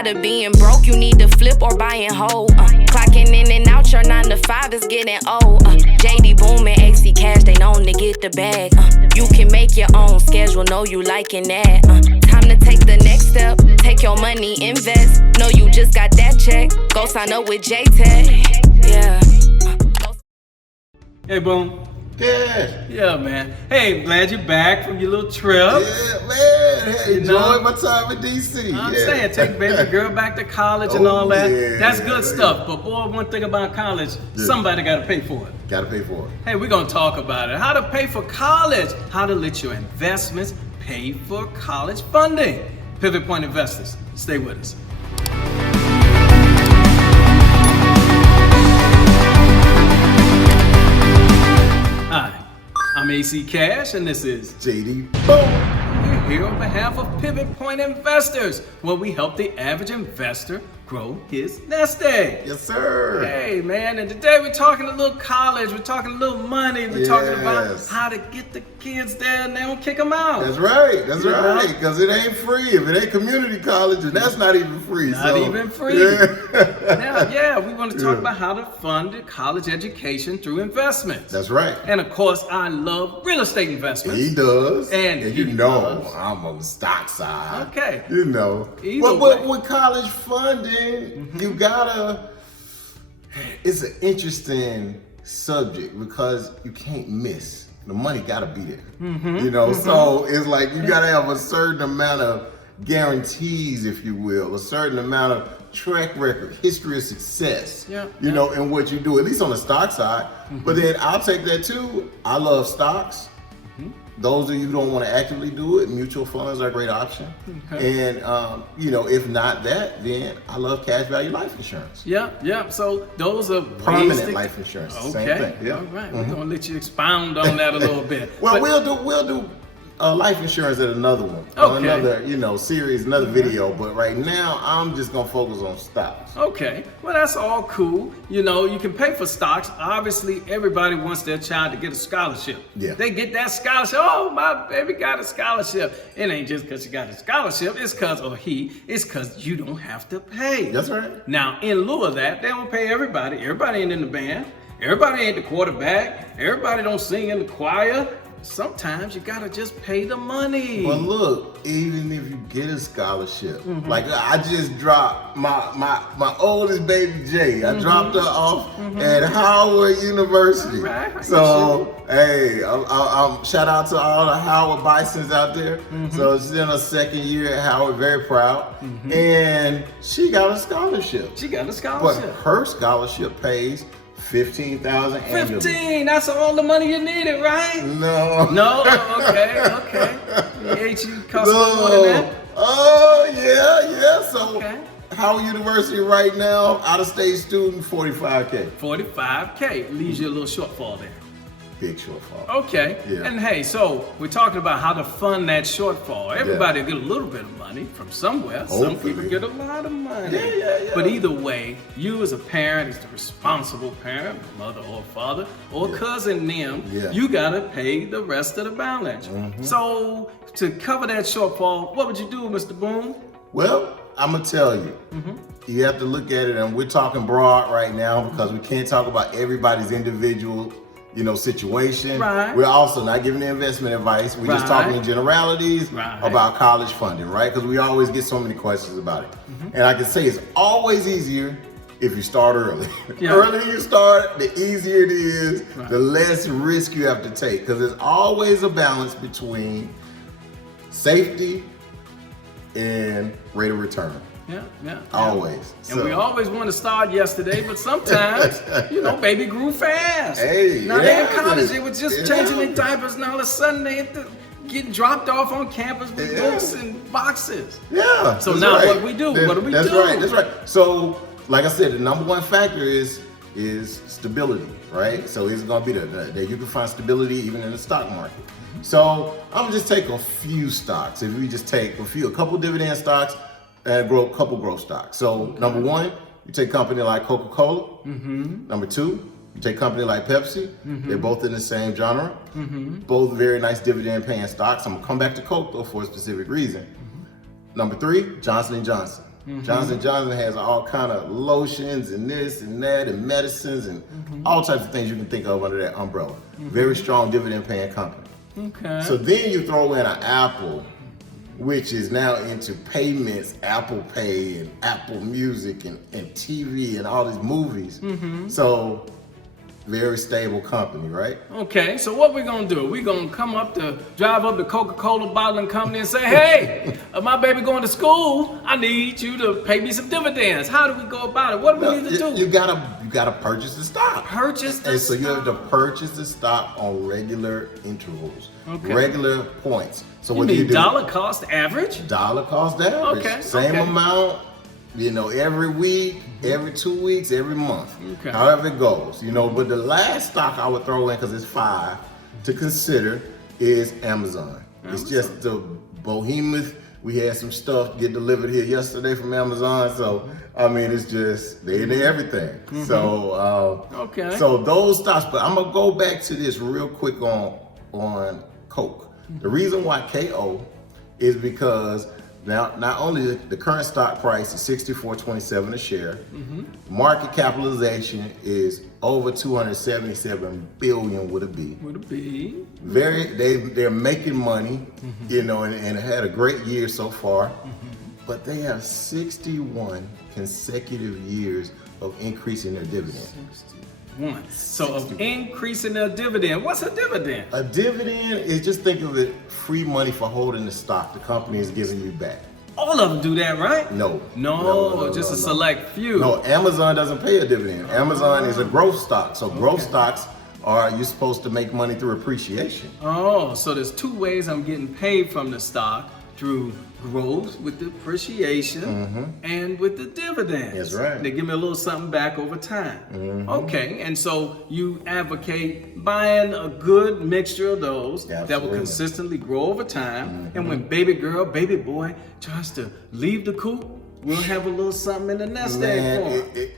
Tired of being broke, you need to flip or buy and hold. Clocking in and out, your 9 to 5 is getting old. JD Boom and AC Cash, they known to get the bag. You can make your own schedule, know you liking that. Time to take the next step, take your money, invest. Know you just got that check, go sign up with JTech. Yeah. Hey, Boom. Yeah. Yeah, man. Hey, glad you're back from your little trip. Yeah, man. Hey, enjoyed my time in DC. I'm saying, take baby girl back to college and all that. That's good stuff. But boy, one thing about college, somebody got to pay for it. Got to pay for it. Hey, we're going to talk about it. How to pay for college. How to let your investments pay for college funding. Pivot Point Investors. Stay with us. Hi, I'm AC Cash, and this is JD Boom. We're here on behalf of Pivot Point Investors, where we help the average investor grow his nest egg. Yes, sir. Hey, man, and today we're talking a little college, we're talking a little money, we're talking about how to get the kids there and they don't kick them out. That's right, because it ain't free. If it ain't community college, and that's not even free. Not even free. Yeah. We want to talk about how to fund a college education through investments. That's right. And of course, I love real estate investments. He does. And you know I'm on the stock side. Okay. You know. But with college funding, you gotta, it's an interesting subject because you can't miss. The money gotta be there. You know, so it's like you gotta have a certain amount of guarantees, if you will, a certain amount of track record, history of success, you know, in what you do, at least on the stock side. But then I'll take that too. I love stocks. Those of you who don't want to actively do it, mutual funds are a great option. And, you know, if not that, then I love cash value life insurance. Yeah. So those are permanent life insurance. Same thing. Yeah. All right. We're going to let you expound on that a little bit. Well, we'll do life insurance at another one. Another, you know, series, another video. But right now, I'm just going to focus on stocks. Okay. Well, that's all cool. You know, you can pay for stocks. Obviously, everybody wants their child to get a scholarship. Yeah. They get that scholarship. Oh, my baby got a scholarship. It ain't just because she got a scholarship. It's because, it's because you don't have to pay. That's right. Now, in lieu of that, they don't pay everybody. Everybody ain't in the band. Everybody ain't the quarterback. Everybody don't sing in the choir. Sometimes you gotta just pay the money. But look, even if you get a scholarship, like I just dropped my oldest baby Jay. I dropped her off at Howard University. Right. So hey, I'm shout out to all the Howard Bisons out there. So she's in her second year at Howard, very proud, and she got a scholarship. But her scholarship pays $15,000 annually. 15, that's all the money you needed, right? No. Okay. You cost more than that? Oh, yeah. So Howard University right now, out-of-state student, $45K. $45K leaves you a little shortfall there. Big shortfall. Okay. Yeah. And hey, so we're talking about how to fund that shortfall. Everybody get a little bit of money from somewhere. Hopefully. Some people get a lot of money. Yeah. But either way, you as a parent, as the responsible parent, mother or father, or cousin them, you gotta pay the rest of the balance. So to cover that shortfall, what would you do, Mr. Boom? Well, I'm gonna tell you. You have to look at it, and we're talking broad right now because we can't talk about everybody's individual situation. Right. We're also not giving the investment advice. We're just talking in generalities about college funding, right? Because we always get so many questions about it. And I can say it's always easier if you start early. The earlier you start, the easier it is, the less risk you have to take. Because there's always a balance between safety and rate of return. Yeah. Always. And we always want to start yesterday, but sometimes, baby grew fast. Hey, now they're in college, they were just changing their diapers, and all of a sudden they had to get dropped off on campus with books and boxes. Yeah. So now what do we do? That's right. So, like I said, the number one factor is stability, right? So it's gonna be that you can find stability even in the stock market. So I'm gonna just take a few stocks. If we just take a couple dividend stocks, and a couple growth stocks. So number one, you take a company like Coca-Cola. Number two, you take a company like Pepsi. They're both in the same genre. Both very nice dividend paying stocks. I'm gonna come back to Coke though for a specific reason. Number three, Johnson & Johnson. Johnson & Johnson has all kind of lotions and this and that and medicines and all types of things you can think of under that umbrella. Very strong dividend paying company. Okay. So then you throw in an Apple, which is now into payments, Apple Pay and Apple Music and TV and all these movies. So very stable company, right? Okay, so what we're gonna do? We're gonna drive up to Coca-Cola Bottling Company and say, hey, my baby going to school, I need you to pay me some dividends. How do we go about it? What do we need to do? You gotta purchase the stock. Purchase the And so you have to stock. purchase the stock on regular intervals, Okay. regular points. So You what do mean you do? dollar cost average? Dollar cost average. Okay, Same okay. amount, every week, every 2 weeks, every month. Okay. However it goes, But the last stock I would throw in, because it's 5 to consider, is Amazon. It's just the behemoth. We had some stuff get delivered here yesterday from Amazon. So, it's just, they're into everything. So, Okay. So those stocks, but I'm going to go back to this real quick on Coke. The reason why KO is because now, not only the current stock price is $64.27 a share, market capitalization is over $277 billion with a B. Would it be? They're making money, and had a great year so far, but they have 61 consecutive years of increasing their dividend. 61. So of increasing their dividend. What's a dividend? A dividend is, just think of it, free money for holding the stock the company is giving you back. All of them do that, right? No, Just a select few. No, Amazon doesn't pay a dividend. Amazon is a growth stock. So growth stocks you're supposed to make money through appreciation. Oh, so there's 2 ways I'm getting paid from the stock: through growth with the appreciation and with the dividends. That's right. They give me a little something back over time. Okay, and so you advocate buying a good mixture of those that will Absolutely. consistently grow over time. And when baby girl, baby boy tries to leave the coop, we'll have a little something in the nest egg for 'em.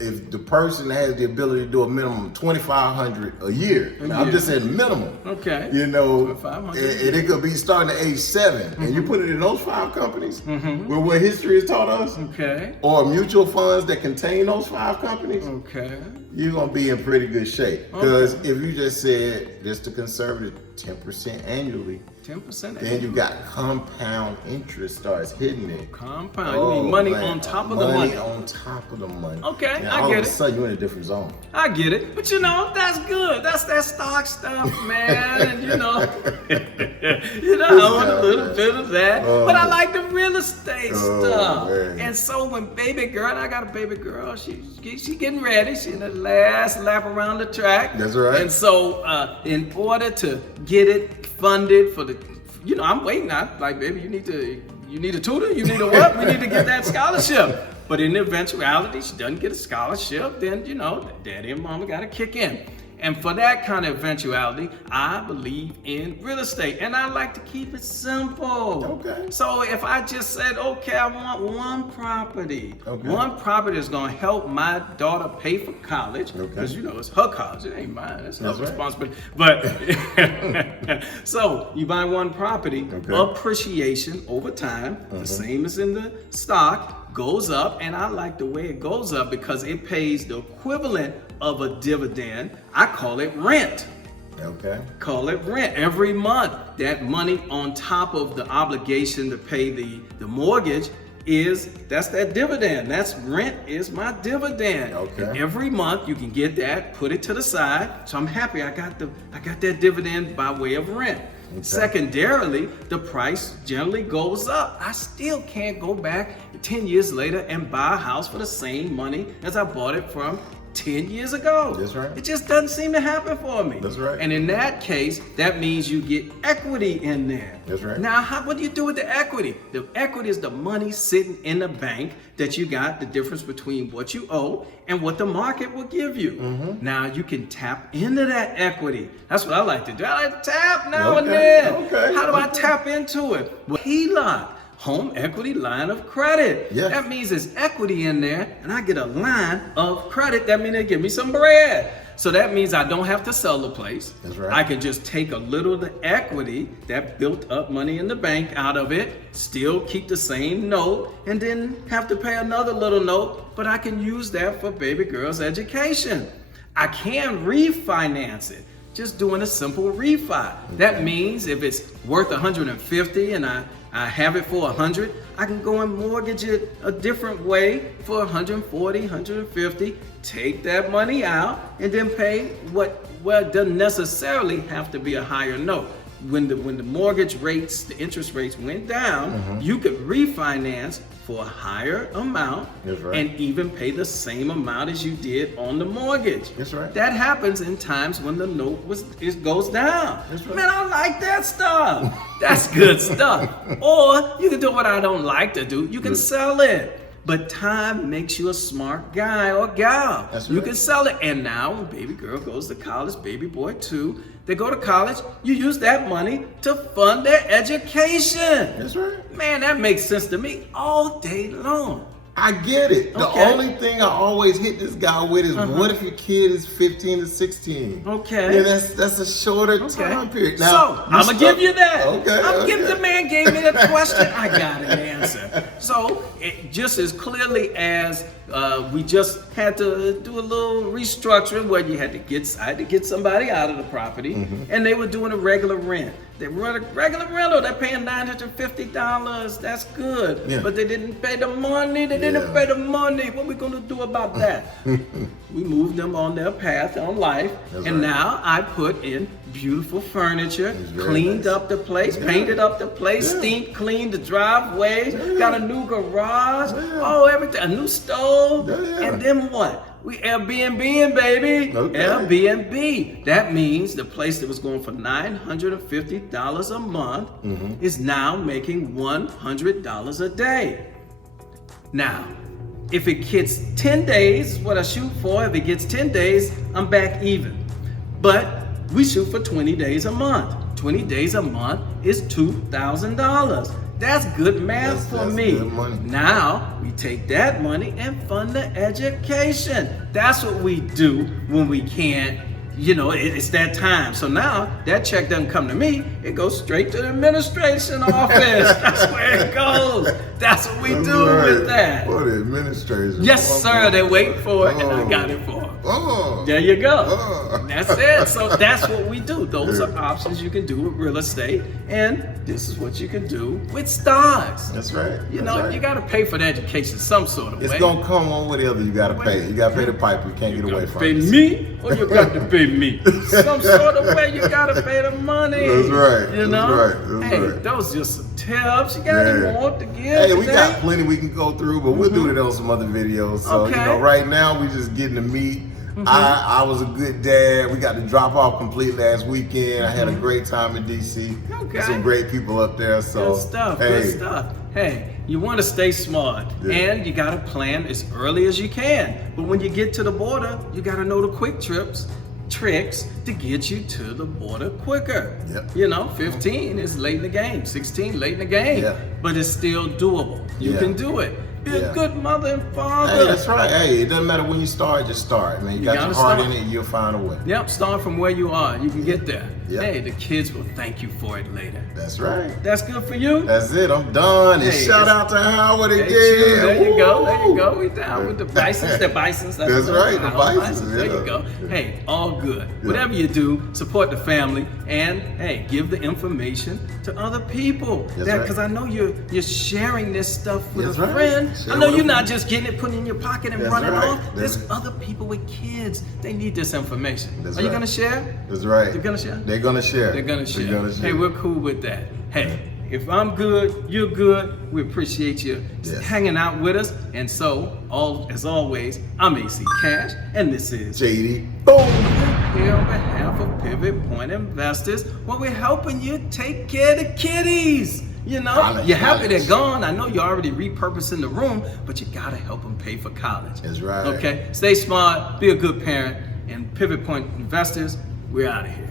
If the person has the ability to do a minimum of $2,500 a year, I'm just saying minimum. Okay. $2,500. And it could be starting at age 7, and you put it in those 5 companies, where what history has taught us, Okay. or mutual funds that contain those 5 companies, Okay. you're gonna be in pretty good shape. Because if you just said just a conservative 10% annually, 10%. then you got compound interest starts hitting it. Compound. You mean money on top of the money. Money on top of the money. Okay, And I all get of a it. sudden you're in a different zone. I get it, but that's good. That's that stock stuff, man. And I own a little bit of that, but I like the real estate stuff. Man. And so when baby girl, and I got a baby girl, she getting ready. She in the last lap around the track. That's right. And so in order to get it funded for the, I'm waiting. I'm like, baby, you need a tutor. You need a what? We need to get that scholarship. But in the eventuality, she doesn't get a scholarship, then, daddy and mama got to kick in. And for that kind of eventuality, I believe in real estate. And I like to keep it simple. Okay. So if I just said, okay, I want one property. Okay. One property is going to help my daughter pay for college. Okay. Because, it's her college. It ain't mine. It's her That's right. responsibility. But, so you buy one property, Okay. appreciation over time, the same as in the stock, goes up, and I like the way it goes up because it pays the equivalent of a dividend. I call it rent. Okay. Call it rent. Every month, that money on top of the obligation to pay the mortgage that's that dividend. That's rent is my dividend. Okay. And every month you can get that, put it to the side. So I'm happy I got that dividend by way of rent. Okay. Secondarily, the price generally goes up. I still can't go back 10 years later and buy a house for the same money as I bought it from 10 years ago. That's right. It just doesn't seem to happen for me. That's right. And in that case, that means you get equity in there. That's right. Now, what do you do with the equity? The equity is the money sitting in the bank that you got the difference between what you owe and what the market will give you. Now, you can tap into that equity. That's what I like to do. I like to tap now and then. Okay. How do I tap into it? Well, HELOC. Home equity line of credit. Yeah. That means there's equity in there, and I get a line of credit. That means they give me some bread. So that means I don't have to sell the place. That's right. I can just take a little of the equity, that built up money in the bank, out of it, still keep the same note, and then have to pay another little note, but I can use that for baby girl's education. I can refinance it, just doing a simple refi. That means if it's worth $150 and I have it for $100, I can go and mortgage it a different way for $140, $150, take that money out, and then pay it doesn't necessarily have to be a higher note. When the mortgage rates, the interest rates went down, you could refinance for a higher amount. That's right. And even pay the same amount as you did on the mortgage. That's right. That happens in times when the note goes down. That's right. Man, I like that stuff. That's good stuff. Or you can do what I don't like to do. You can sell it. But time makes you a smart guy or gal. That's You right. can sell it. And now when baby girl goes to college, baby boy too, they go to college, you use that money to fund their education. That's right. Man, that makes sense to me all day long. I get it. The Okay. only thing I always hit this guy with is, what if your kid is 15 to 16? Okay. Yeah, that's a shorter time period. So I'm gonna give you that. I'm giving okay. the man gave me the question. I got an answer. So just as clearly as we just had to do a little restructuring where you had to get somebody out of the property, and they were doing a regular rent. They run a regular rental. They're paying $950. That's good, Yeah. but they didn't pay the money. They didn't pay the money. What we gonna do about that? We moved them on their path on life, That's and right. now I put in beautiful furniture, It's very cleaned nice. up the place, Yeah. painted up the place, Yeah. steam cleaned the driveway, Yeah. got a new garage, Yeah. everything, a new stove, Yeah. and then what? We Airbnb, baby. Okay. Airbnb. That means the place that was going for $950 a month is now making $100 a day. Now, if it gets 10 days, what I shoot for, if it gets 10 days, I'm back even. But we shoot for 20 days a month. 20 days a month is $2,000. That's good math for That's me. good money. Now, we take that money and fund the education. That's what we do when we can't, it's that time. So now, that check doesn't come to me, it goes straight to the administration office. That's where it goes. That's what we do with that. For the administration. Yes, sir, they wait for it, and I got it for them. Oh. There you go. Oh. That's it. So that's what we do. Those are options you can do with real estate, and this is what you can do with stocks. That's right. You That's know, right. you got to pay for the education some sort of It's way. gonna come on whatever you gotta pay. You gotta pay the piper. You can't get You away gotta from pay it. me, or you got to pay me. Some sort of way you gotta pay the money. That's right. You That's know. right. That's hey, right. those just some tips. You got any Yeah. more to give? Hey, we today? got plenty we can go through, but we'll do it on some other videos. So, Okay. right now we just getting to meet. I was a good dad. We got to drop off complete last weekend. I had a great time in DC. Okay. Some great people up there. So, Good stuff. hey, Good stuff. Hey, you want to stay smart, Yeah. and you got to plan as early as you can. But when you get to the border, you got to know the quick tricks to get you to the border quicker. Yep. 15 is late in the game. 16 late in the game. Yeah. But it's still doable. You Yeah. can do it. Be a Yeah. good mother and father. Hey, that's right. Hey, it doesn't matter when you start, just start, man. You got your gotta heart start. in it, you'll find a way. Yep, start from where you are. You can get there. Yep. Hey, the kids will thank you for it later. That's right. That's good for you? That's it. I'm done. And Hey, shout it's- out to Howard Hey, again. true. There you go. There you Woo! go. We down with the Bisons. The Bisons. That's what right, they're the called. Bisons, There yeah. you go. Hey, all good. Whatever you do, support the family, and hey, give the information to other people. That's right. Because I know you're sharing this stuff with That's a right. friend. Share I know with you're a not friend. just getting it, putting it in your pocket and That's running right. off. That's- There's other people with kids. They need this information. That's Are you right. gonna share? That's right. They're gonna share? They're gonna share. They're gonna share. They're gonna share. Hey, we're cool with that. Hey, if I'm good, you're good. We appreciate you Yes. hanging out with us. And so, as always, I'm AC Cash, and this is JD. Boom. here on behalf of Pivot Point Investors, where we're helping you take care of the kiddies. College, You're happy they're college. gone. I know you're already repurposing the room, but you gotta help them pay for college. That's right. Okay, stay smart, be a good parent, and Pivot Point Investors, we're out of here.